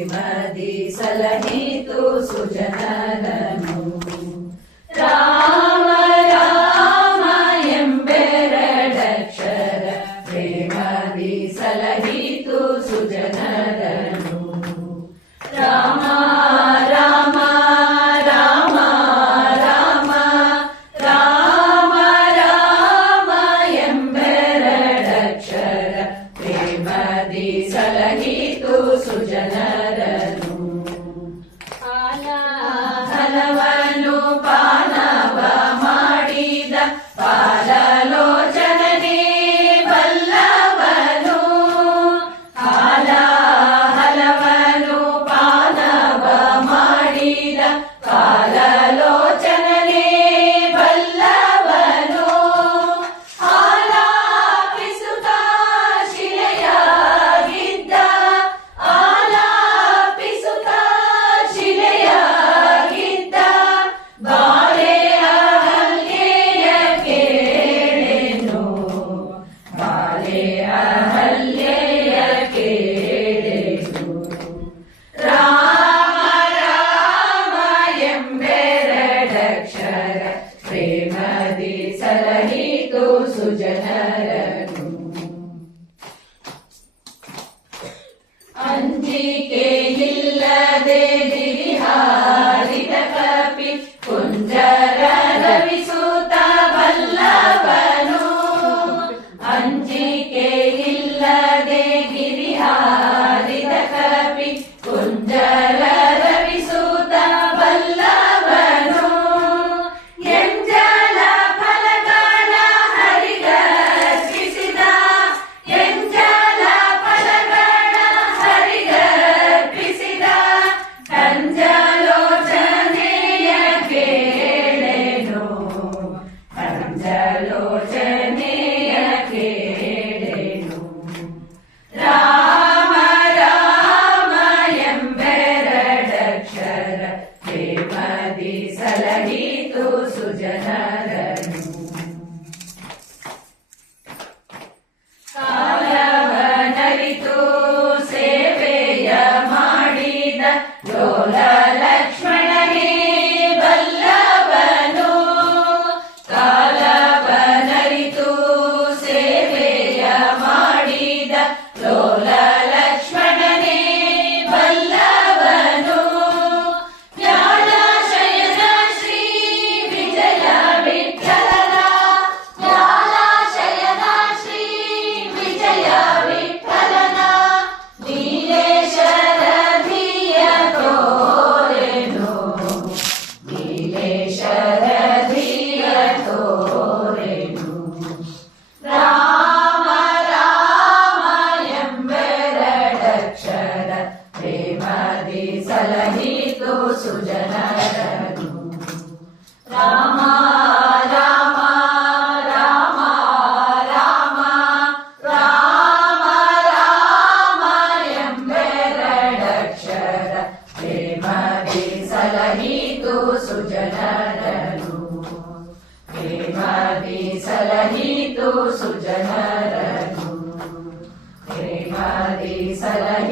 ಪ್ರೇಮದಿ ಸಲಹಿತು ಸುಜನರನು. ರಾಮ ರಾಮ ಎಂಬೆರಡಕ್ಷರ ಪ್ರೇಮದಿ ಸಲಹಿತು ಸುಜನರನು. ರಾಮ ರಾಮ ರಾಮ ರಾಮ ರಾಮ ರಾಮ ಎಂಬೆರಡಕ್ಷರ ಪ್ರೇಮದಿ ಸಲಹಿತು ಸುಜನರನು. ಹಲವನು ಪಾನವ ಮಾಡಿದ ಪಾಲಲೋಚನನೇ ಬಲ್ಲವನು. ಹಲವನು ಪಾನವ ಮಾಡಿದ ಪಾಲಲೋಚನನೇ ಬಲ್ಲವನು. ಆಲಾಪಿಸುತ್ತ ಶಿಲೆಯಾಗಿದ್ದ ಆಲಾಪಿಸುತ್ತ ಶಿಲೆಯಾಗಿದ್ದ ಬಾಳೆಯ ಹಲ್ಲೆಯ ಕೇಳೆನು. ಬಾಳೆಯ ಹಲ್ಲೆಯ ಕೇಳೆನು. ರಾಮ ರಾಮ ಎಂಬೆರಡಕ್ಷರ ಪ್ರೇಮದಿ ಸಲಹಿತು ಸುಜನರನು. ಅಂಜಿಕೆಯಿಲ್ಲದೆ ಗಿರಿಹಾರಿದ ಕಪಿ ಕುಂಜರ ರವಿಸುತ್ತ ಬಲ್ಲವನು. ಅಂಜಿಕೆಯಿಲ್ಲದೆ ಗಿರಿಹಾರಿದ ಕಪಿ ಕುಂಜರ ರವಿಸುತ್ತ ಬಲ್ಲವನು. ಎಂಜಲ ಫಲಗಳ ಹರಿಗರ್ಪಿಸಿದ ಎಂಜಲ ಫಲಗಳ ಹರಿಗರ್ಪಿಸಿದ ಕಂಜಲೋಚನೆಯ ಕೇಳೆನು. ಕಂಜಲೋಚನೆಯ ಕೇಳೆನು. ರಾಮ ರಾಮ ಎಂಬೆರಡಕ್ಷರ ಪ್ರೇಮದಿ ಸಲಹಿತು ಸುಜನರನು. ಕಾಲವನರಿತು ಸೇವೆಯ ಮಾಡಿದ ಲೋಲ ಲಕ್ಷ್ಮಣನೇ ಬಲ್ಲವನು. ಕಾಲವನರಿತು ಸೇವೆಯ ಮಾಡಿದ ಲೋಲ ಲಕ್ಷ್ಮಣನೇ ಬಲ್ಲವನು. ಜ್ಞಾನ ಶಯನ ಶ್ರೀ ವಿಜಯ ವಿಠಲನ ಜ್ಞಾನ ಶಯನ ಶ್ರೀ ವಿಜಯ ವಿಠಲನ ನೀಲೇಶರ ಧಿಯ ತೋರೆನು. ನೀಲೇಶರ ಧಿಯ ತೋರೆನು. ರಾಮ ರಾಮ ಎಂಬೆರಡಕ್ಷರ ಪ್ರೇಮದಿ ಸಲಹಿತು ಸುಜನರನು. ರಾಮ ರಾಮ ರಾಮ ರಾಮ ರಾಮ ರಾಮ ಎಂಬೆರಡಕ್ಷರ ಪ್ರೇಮದಿ ಸಲಹಿತು ಸುಜನರನು. ಪ್ರೇಮದಿ ಸಲಹಿತು ಸುಜನರನು. ಪ್ರೇಮದಿ ಸಲಹಿತು